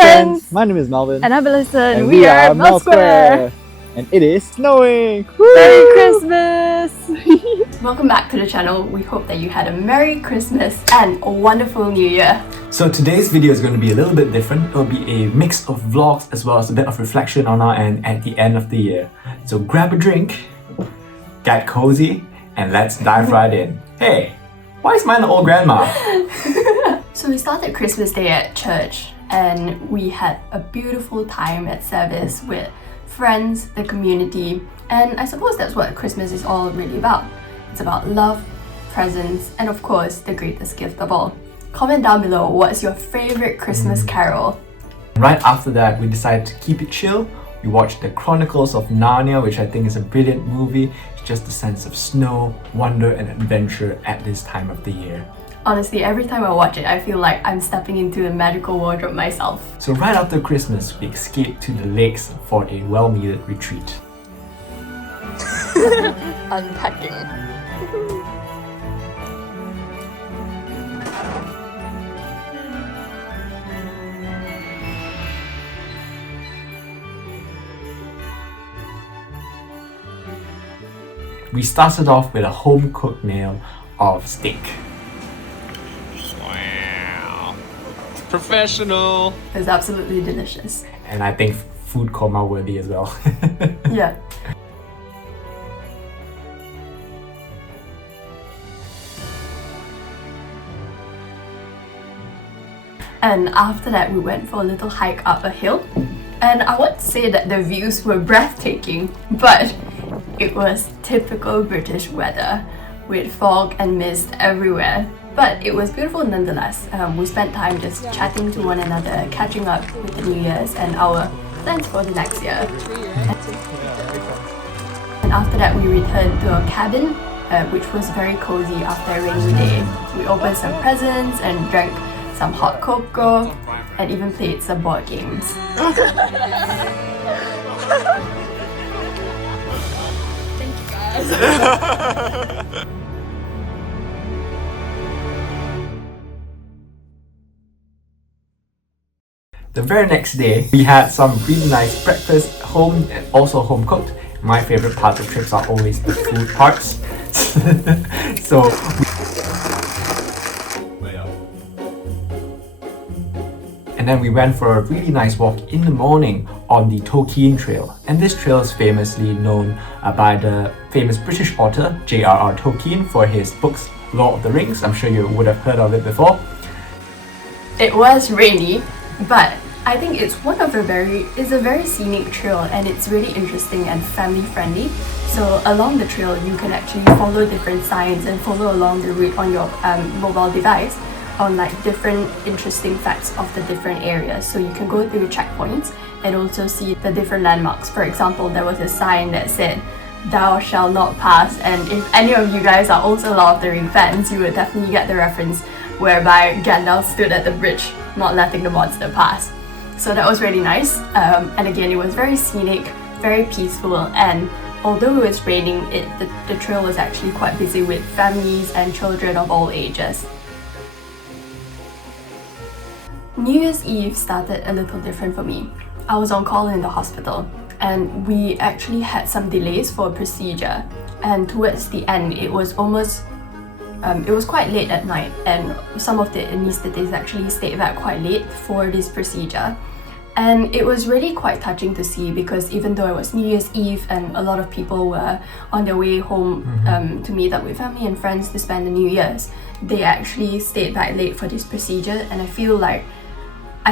friends! My name is Melvin. And I'm Alison. And we are Mel Square. And it is snowing! Woo! Merry Christmas! Welcome back to the channel. We hope that you had a Merry Christmas and a wonderful New Year. So today's video is going to be a little bit different. It'll be a mix of vlogs as well as a bit of reflection on our end at the end of the year. So grab a drink, get cozy, and let's dive right in. Hey, why is mine an old grandma? So we started Christmas Day at church and we had a beautiful time at service with friends, the community, and I suppose that's what Christmas is all really about. It's about love, presents, and of course, the greatest gift of all. Comment down below what's your favorite Christmas carol. Right after that, we decided to keep it chill. We watched The Chronicles of Narnia, which I think is a brilliant movie. It's just a sense of snow, wonder, and adventure at this time of the year. Honestly, every time I watch it, I feel like I'm stepping into a magical wardrobe myself. So right after Christmas, we escaped to the lakes for a well-needed retreat. Unpacking. We started off with a home-cooked meal of steak. Wow. Professional. It was absolutely delicious. And I think food coma worthy as well. Yeah. And after that, we went for a little hike up a hill. And I won't say that the views were breathtaking, but it was typical British weather with fog and mist everywhere. But it was beautiful nonetheless. We spent time just chatting to one another, catching up with the New Year's and our plans for the next year. And after that, we returned to our cabin, which was very cozy after a rainy day. We opened some presents and drank some hot cocoa and even played some board games. Thank you guys. The very next day, we had some really nice breakfast, home and also home cooked. My favorite parts of trips are always the food parts. And then we went for a really nice walk in the morning on the Tolkien Trail. And this trail is famously known by the famous British author J.R.R. Tolkien for his books Lord of the Rings. I'm sure you would have heard of it before. It was rainy, but I think it's a very scenic trail and it's really interesting and family friendly. So along the trail, you can actually follow different signs and follow along the route on your mobile device on like different interesting facts of the different areas. So you can go through checkpoints and also see the different landmarks. For example, there was a sign that said, "Thou shalt not pass," and if any of you guys are also Lord of the Rings fans, you would definitely get the reference whereby Gandalf stood at the bridge, not letting the monster pass. So that was really nice, and again, it was very scenic, very peaceful, and although it was raining, the trail was actually quite busy with families and children of all ages. New Year's Eve started a little different for me. I was on call in the hospital and we actually had some delays for a procedure, and towards the end it was quite late at night and some of the anesthetists actually stayed back quite late for this procedure. And it was really quite touching to see because even though it was New Year's Eve and a lot of people were on their way home to meet up with family and friends to spend the New Year's, they actually stayed back late for this procedure. And I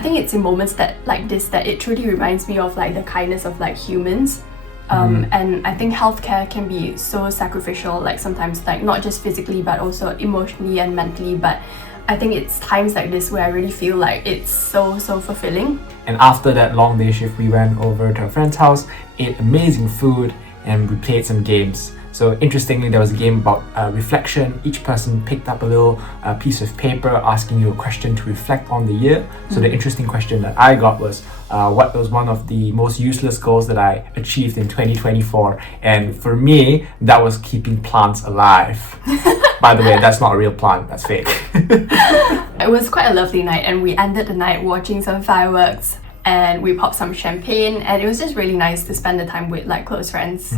think it's in moments like this that it truly reminds me of like the kindness of like humans. And I think healthcare can be so sacrificial, like sometimes like not just physically but also emotionally and mentally, but I think it's times like this where I really feel like it's so fulfilling. And after that long day shift, we went over to a friend's house, ate amazing food, and we played some games. So interestingly, there was a game about reflection. Each person picked up a little piece of paper asking you a question to reflect on the year. So the interesting question that I got was, what was one of the most useless goals that I achieved in 2024? And for me, that was keeping plants alive. By the way, that's not a real plant, that's fake. It was quite a lovely night, and we ended the night watching some fireworks, and we popped some champagne, and it was just really nice to spend the time with like close friends.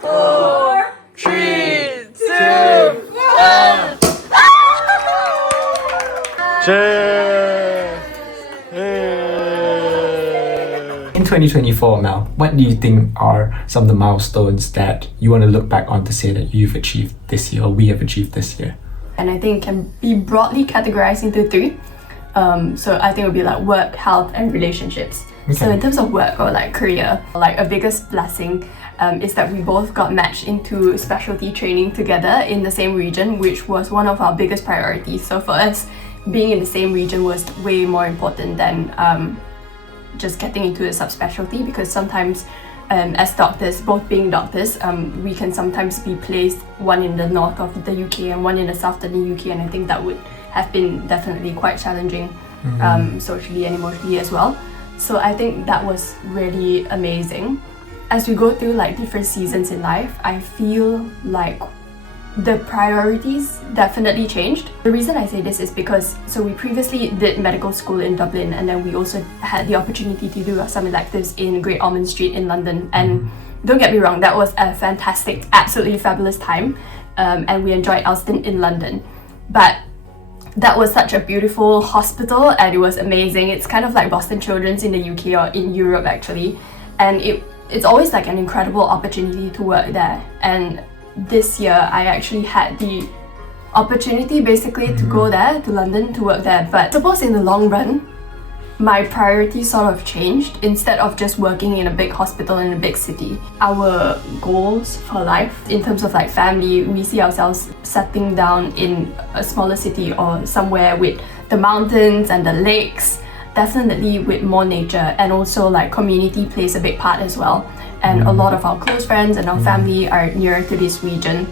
4, 3, 2, 1. Cheers! In 2024 now, what do you think are some of the milestones that you want to look back on to say that you've achieved this year, or we have achieved this year? And I think it can be broadly categorized into 3. So I think it would be like work, health, and relationships. So in terms of work or like career, like a biggest blessing is that we both got matched into specialty training together in the same region, which was one of our biggest priorities. So for us, being in the same region was way more important than just getting into a subspecialty, because sometimes as doctors, both being doctors, we can sometimes be placed one in the north of the UK and one in the south of the UK, and I think that would have been definitely quite challenging socially and emotionally as well. So I think that was really amazing. As we go through like different seasons in life, I feel like the priorities definitely changed. The reason I say this is because we previously did medical school in Dublin, and then we also had the opportunity to do some electives in Great Ormond Street in London. And don't get me wrong, that was a fantastic, absolutely fabulous time, and we enjoyed our stint in London. But that was such a beautiful hospital, and it was amazing. It's kind of like Boston Children's in the UK or in Europe actually, and it's always like an incredible opportunity to work there. And this year I actually had the opportunity basically to go there to London to work there, but I suppose in the long run my priorities sort of changed. Instead of just working in a big hospital in a big city, our goals for life in terms of like family, we see ourselves settling down in a smaller city or somewhere with the mountains and the lakes, definitely with more nature, and also like community plays a big part as well. And a lot of our close friends and our family are nearer to this region.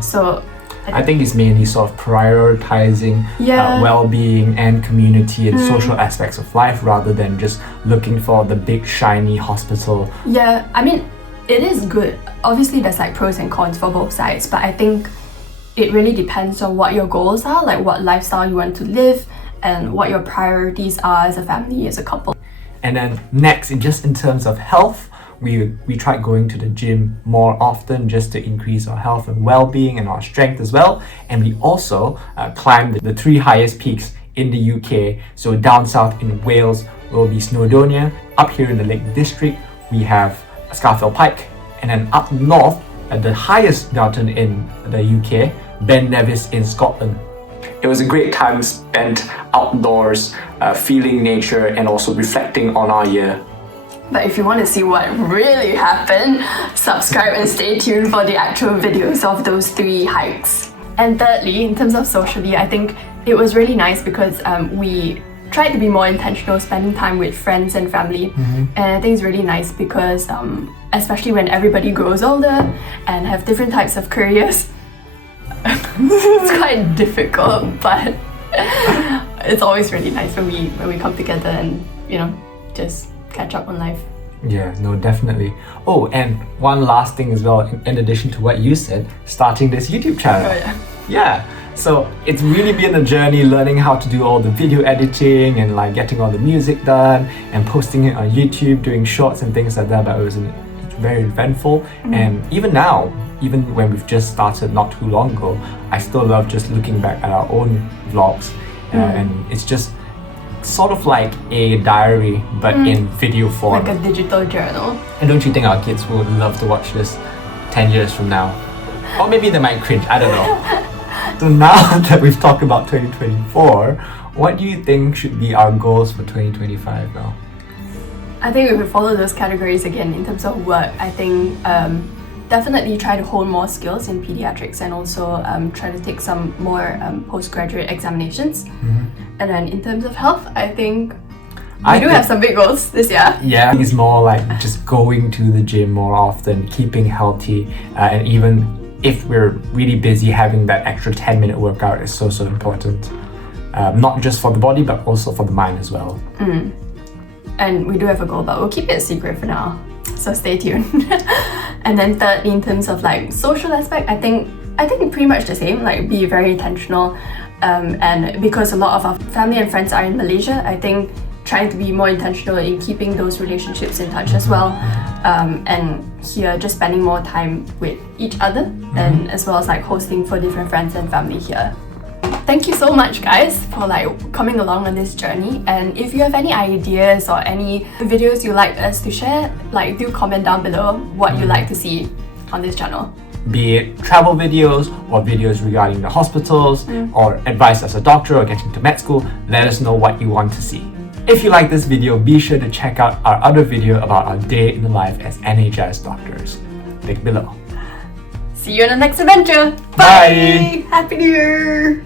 So I think it's mainly sort of prioritizing well-being and community and social aspects of life, rather than just looking for the big shiny hospital. Yeah, I mean, it is good. Obviously there's like pros and cons for both sides, but I think it really depends on what your goals are, like what lifestyle you want to live and what your priorities are as a family, as a couple. And then next, in terms of health, we tried going to the gym more often just to increase our health and well-being and our strength as well. And we also climbed the 3 highest peaks in the UK. So down south in Wales will be Snowdonia. Up here in the Lake District, we have Scafell Pike. And then up north, at the highest mountain in the UK, Ben Nevis in Scotland. It was a great time spent outdoors, feeling nature and also reflecting on our year. But if you want to see what really happened, subscribe and stay tuned for the actual videos of those 3 hikes. And thirdly, in terms of socially, I think it was really nice because we tried to be more intentional spending time with friends and family. And I think it's really nice because especially when everybody grows older and have different types of careers, it's quite difficult, but it's always really nice when we come together and, you know, just catch up on life. Yeah, no, definitely. Oh, and one last thing as well, in addition to what you said, starting this YouTube channel. Yeah, so it's really been a journey learning how to do all the video editing and like getting all the music done and posting it on YouTube, doing shorts and things like that, but it's very eventful. And even now, even when we've just started not too long ago, I still love just looking back at our own vlogs, and it's just sort of like a diary but in video form, like a digital journal. And don't you think our kids would love to watch this 10 years from now? Or maybe they might cringe, I don't know. So now that we've talked about 2024, what do you think should be our goals for 2025 now? I think if we follow those categories again in terms of work, I think definitely try to hone more skills in pediatrics, and also try to take some more postgraduate examinations. And then in terms of health, I think We do have some big goals this year. Yeah, it's more like just going to the gym more often, keeping healthy, and even if we're really busy, having that extra 10-minute workout is so important. Not just for the body, but also for the mind as well. And we do have a goal, but we'll keep it a secret for now. So stay tuned. And then thirdly, in terms of like social aspect, I think pretty much the same, like be very intentional. And because a lot of our family and friends are in Malaysia, I think trying to be more intentional in keeping those relationships in touch as well. And here, just spending more time with each other, and as well as like hosting for different friends and family here. Thank you so much, guys, for like coming along on this journey. And if you have any ideas or any videos you'd like us to share, like do comment down below what you'd like to see on this channel. Be it travel videos or videos regarding the hospitals or advice as a doctor or getting to med school, let us know what you want to see. If you like this video, be sure to check out our other video about our day in the life as NHS doctors. Link below. See you in the next adventure. Bye. Happy New Year!